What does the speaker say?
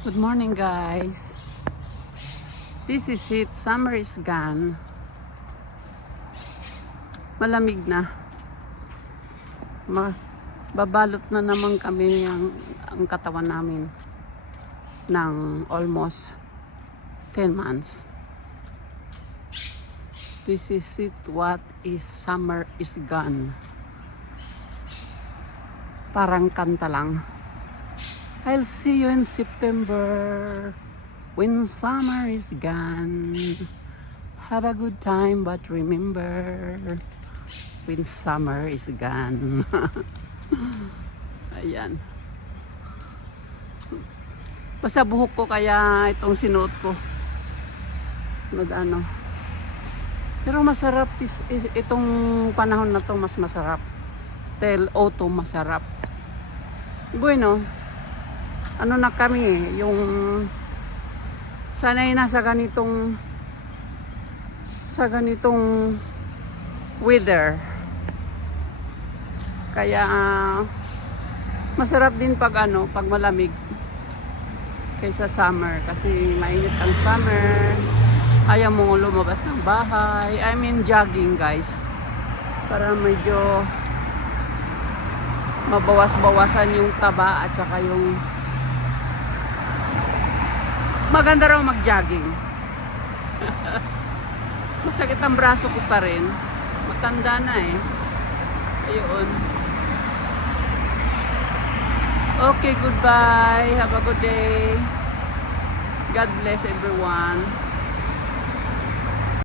Good morning, guys. This is it. Summer is gone. Malamig na. Babalot na naman kami ang katawan namin ng almost 10 months. This is it. What is summer is gone. Parang kanta lang. I'll see you in September when summer is gone. Have a good time, but remember when summer is gone. Ayan. Basta buhok ko kaya itong sinuot ko. Ano. Pero masarap itong panahon na to, mas masarap. Till autumn masarap. Bueno. Ano na kami, yung sanay na sa ganitong weather. Kaya masarap din pag malamig kaysa summer kasi mainit ang summer. Ayaw mo lumabas ng bahay. I mean jogging, guys. Para medyo mabawas-bawasan yung taba at saka yung maganda raw mag-jogging. Masakit ang braso ko pa rin. Matanda na eh. Ayun. Okay, goodbye. Have a good day. God bless everyone.